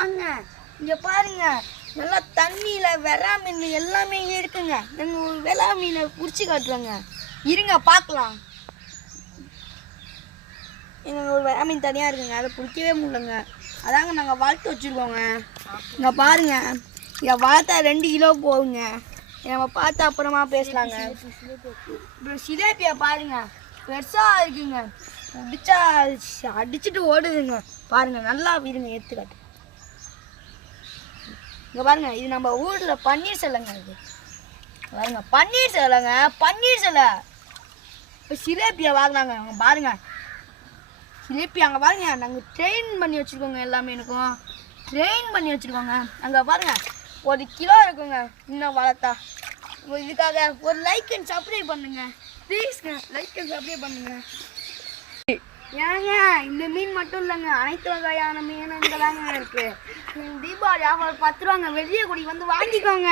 வாங்க. இங்கே பாருங்க, நல்லா தண்ணியில் வெறா மீன் எல்லாமே இருக்குங்க. நாங்கள் ஒரு வெறா மீனை பிடிச்சி காட்டுறோங்க, இருங்க பார்க்கலாம். எங்களுக்கு ஒரு வெறா மீன் தனியாக இருக்குங்க, அதை பிடிக்கவே முடியலங்க. அதாங்க நாங்கள் வளர்த்து வச்சுருக்கோங்க. இங்கே பாருங்க, இங்கே வளர்த்தா 2 கிலோ போகுங்க. நம்ம பார்த்து அப்புறமா பேசலாங்க. அப்புறம் சிலேபியா பாருங்க, பெருசாக இருக்குங்க. பிடிச்சா அடிச்சுட்டு ஓடுதுங்க. பாருங்க, நல்லா இருங்க எடுத்துக்காட்டு. இங்கே பாருங்க, இது நம்ம ஊரில் பன்னீர் சிலைங்க. இது பாருங்க, பன்னீர் சிலைங்க, பன்னீர் சிலை. இப்போ சிலேபியா வாங்கினாங்க. அங்கே பாருங்க, சிலேபியா அங்கே பாருங்க. நாங்கள் ட்ரெயின் பண்ணி வச்சுருக்கோங்க, எல்லாமே எனக்கும் ட்ரெயின் பண்ணி வச்சுருக்கோங்க. அங்கே பாருங்க, 1 கிலோ இருக்குங்க இன்னும் வளர்த்தா. இதுக்காக ஒரு லைக் அண்ட் சப்ஸ்கிரைப் பண்ணுங்க ப்ளீஸ்ங்க. லைக் அண்ட் சப்ஸ்கிரைப் பண்ணுங்க. ஏங்க இந்த மீன் மட்டும் இல்லைங்க, அனைத்து வகையான மீன் இங்கே தாங்க இருக்குது. தீபாவளி ஆஃபர் 10 ரூபாங்க. வெளியே கூடி வந்து வாங்கிக்கோங்க.